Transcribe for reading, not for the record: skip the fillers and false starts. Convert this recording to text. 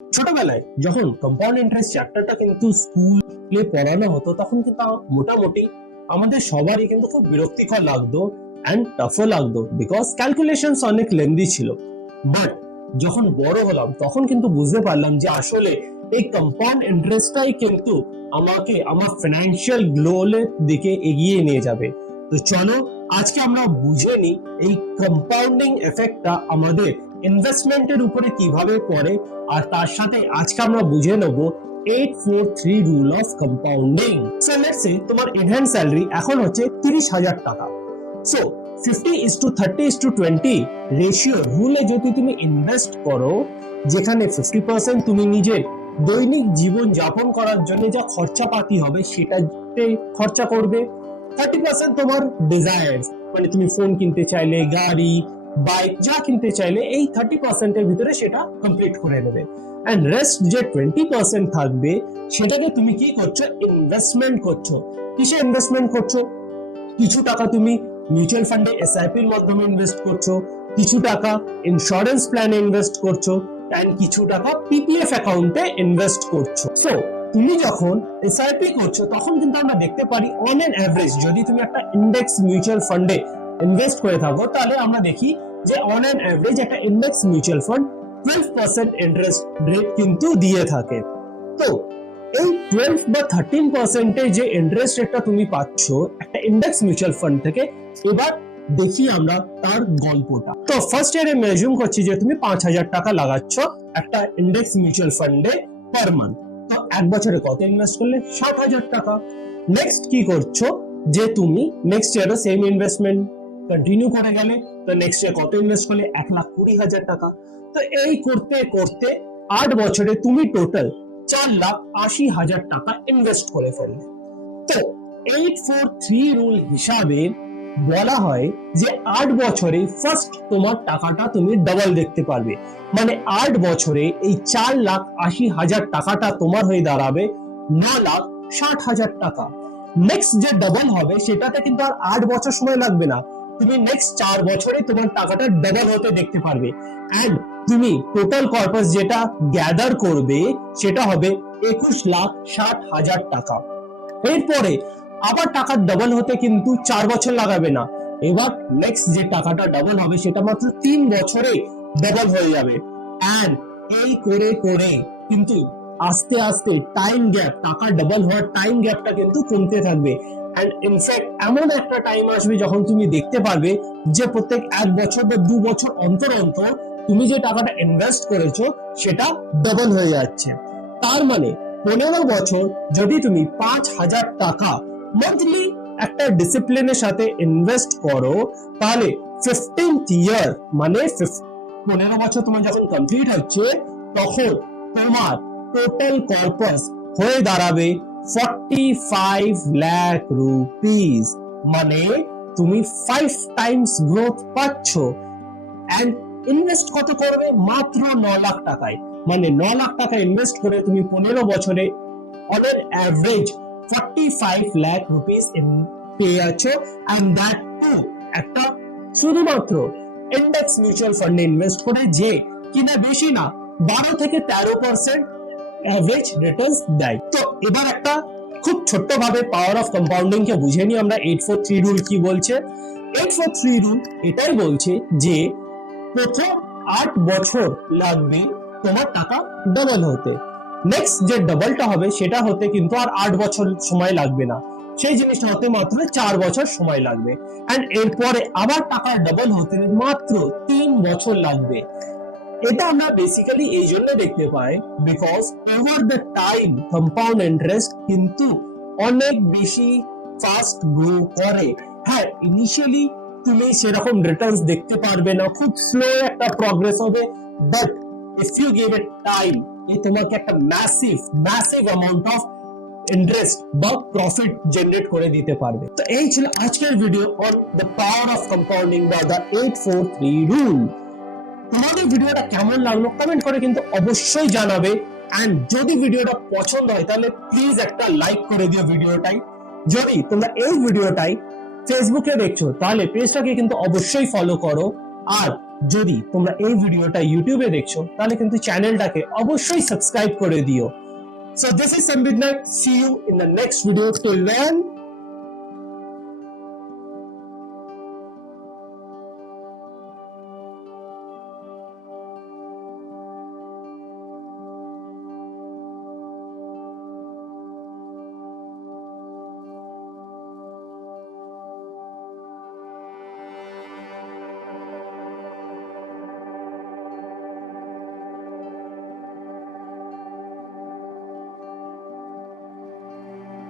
ছোটবেলায় যখন compound interest চ্যাপ্টারটা কিন্তু স্কুলে পড়ানো হতো তখন কিন্তু মোটামুটি আমাদের সবারই কিন্তু খুব বিরক্তিকর লাগতো অ্যান্ড টাফও লাগতো বিকজ ক্যালকুলেশনস অনেক লেন্দি ছিল। বাট যখন বড় হলাম তখন কিন্তু বুঝতে পারলাম যে আসলে এই কম্পাউন্ড ইন্টারেস্টটাই কিন্তু আমাকে আমার ফিনান্সিয়াল গোলের দিকে এগিয়ে নিয়ে যাবে। তো চলো আজকে আমরা বুঝে নিই এই কম্পাউন্ডিং এফেক্টটা আমাদের ইনভেস্টমেন্টের উপরে কিভাবে পড়ে, আর তার সাথে আজকে আমরা বুঝে নেব 843 rule of compounding. So let's say তোমার ইনহ্যান্ড স্যালারি এখন হচ্ছে 30,000 টাকা। সো 50:30:20 রেশিও রুলে যদি তুমি ইনভেস্ট করো, যেখানে 50% তুমি নিজের দৈনিক জীবন যাপন করার জন্য যা খরচাপাতি হবে সেটাতে খরচা করবে, 30% তোমার ডিজায়ার্স মানে তুমি ফোন কিনতে চাইলে, গাড়ি, বাইক যা কিনতে চাইলে এই 30% এর ভিতরে সেটা কমপ্লিট করে নেবে, এন্ড রেস্ট যে 20% থাকবে সেটাকে তুমি কি করছো, ইনভেস্টমেন্ট করছো। কিসে ইনভেস্টমেন্ট করছো? কিছু টাকা তুমি মিউচুয়াল ফান্ডে এসআইপি এর মাধ্যমে ইনভেস্ট করছো, কিছু টাকা ইন্স্যুরেন্স প্ল্যানে ইনভেস্ট করছো, এন্ড কিছু টাকা পিপিএফ অ্যাকাউন্টে ইনভেস্ট করছো। সো তুমি যখন এসআইপি করছো তখন কিন্তু আমরা দেখতে পারি অন এন অ্যাভারেজ যদি তুমি একটা ইন্ডেক্স মিউচুয়াল ফান্ডে ইনভেস্ট করে থাকো তাহলে আমরা দেখি যে অন এন অ্যাভারেজ একটা index mutual fund 12% interest rate কিন্তু দিয়ে থাকে। তো এই 12 বা 13% যে ইন্টারেস্ট রেটটা তুমি পাচ্ছ একটা ইন্ডেক্স মিউচুয়াল ফান্ড থেকে, এবার দেখি আমরা তার গল্পটা। তো ফার্স্ট ইয়ারে মেজুম করছি যে তুমি 5,000 টাকা লাগাচ্ছ একটা ইন্ডেক্স মিউচুয়াল ফান্ডে পার মান্থ। তো এক বছরে কত ইনভেস্ট করলে? 60,000 টাকা। নেক্সট কি করছো যে তুমি নেক্সট ইয়ারও সেম ইনভেস্টমেন্ট কন্টিনিউ করে গেলে, তো নেক্সট ইয়ার কত ইনভেস্ট করলে? 1,20,000 টাকা। তো এই করতে করতে 8 বছরে তুমি টোটাল 4,80,000 টাকা ইনভেস্ট করে ফেললে। তো 843 রুল হিসাবে বলা হয় যে 8 বছরে ফার্স্ট তোমার টাকাটা তুমি ডাবল দেখতে পারবে, মানে 8 বছরে এই 4,80,000 টাকাটা তোমার হয়ে দাঁড়াবে 9,60,000 টাকা। নেক্সট যে ডাবল হবে সেটাতে কিন্তু আর 8 বছর সময় লাগবে না, তুমি নেক্সট 4 বছরে তোমার টাকাটা ডাবল হতে দেখতে পারবে, এন্ড তুমি টোটাল কর্পাস যেটা গ্যাদার করবে সেটা হবে 21,60,000 টাকা। এরপরে আবার টাকা ডাবল হতে কিন্তু 4 বছর লাগাবে না, এবার নেক্সট যে টাকাটা ডাবল হবে সেটা মাত্র 3 বছরে ডাবল হয়ে যাবে। এন্ড এই করে করে কিন্তু আস্তে আস্তে টাইম গ্যাপ, টাকা ডাবল হওয়ার টাইম গ্যাপটা কিন্তু কমতে থাকবে, এন্ড ইনফ্যাক্ট এমন একটা টাইম আসবে যখন তুমি দেখতে পারবে যে প্রত্যেক 1 বছর বা 2 বছর অন্তর অন্তর তুমি যে টাকাটা ইনভেস্ট করেছো সেটা ডাবল হয়ে যাচ্ছে। তার মানে 15 বছর যদি তুমি 5,000 টাকা মান্থলি একটা ডিসিপ্লিনের সাথে ইনভেস্ট করো, তাহলে 15th ইয়ার মানে 15 বছর তোমার যখন কমপ্লিট হচ্ছে তখন তোমার টোটাল কর্পাস হয়ে দাঁড়াবে 45 লাখ রুপিস, মানে তুমি 5 টাইমস গ্রোথ পাচ্ছ। এন্ড ইনভেস্ট কত করবে? মাত্র 9 লাখ টাকায়, মানে 9 লাখ টাকা ইনভেস্ট করে তুমি 15 বছরে on an average 45 lakh rupees পেয়ে আছো, এন্ড দ্যাট টু একটা শুধুমাত্র ইন্ডেক্স মিউচুয়াল ফান্ডে ইনভেস্ট করে, যে কিনা বেশি না 12 থেকে 13% অ্যাভারেজ রিটার্নস দেয়। তো এবার একটা খুব ছোট্ট ভাবে পাওয়ার অফ কম্পাউন্ডিং কে বুঝে নিই আমরা 843 রুল কি বলছে। 843 রুল এটাই বলছে যে প্রথম 8 বছর লাগবে তোমার টাকা ডাবল হতে, নেক্সট যে ডাবলটা হবে সেটা হতে কিন্তু আর 8 বছর সময় লাগবে না, সেই জিনিসটা হতে মাত্র 4 বছর সময় লাগবে, এন্ড এরপরে আবার টাকা ডাবল হতে মাত্র 3 বছর লাগবে। এটা আমরা বেসিক্যালি এই জন্য দেখতে পাই because over the time compound interest কিন্তু অনেক বেশি ফাস্ট গ্রো করে। হ্যাঁ, ইনিশিয়ালি তুমি সেরকম রিটার্নস দেখতে পারবে না, খুব স্লো একটা প্রগ্রেস হবে, but if you give it time এ তোমাকে একটা ম্যাসিভ অ্যামাউন্ট অফ ইন্টারেস্ট বা প্রফিট জেনারেট করে দিতে পারবে। তো এই ছিল আজকের video on the power of compounding বা দ্য 843 রুল। তোমাদের ভিডিওটা কেমন লাগলো কমেন্ট করে কিন্তু অবশ্যই জানাবে, এন্ড যদি ভিডিওটা পছন্দ হয় তাহলে প্লিজ একটা লাইক করে দিও ভিডিওটাই। যদি তোমরা এই ভিডিওটাই ফেসবুকে দেখছো তাহলে পেজটাকে কিন্তু অবশ্যই ফলো করো, আর যদি তোমরা এই ভিডিওটা ইউটিউবে দেখছো তাহলে কিন্তু চ্যানেলটাকে অবশ্যই সাবস্ক্রাইব করে দিও। So this is Sambit Naik. See you in the next video. Till then,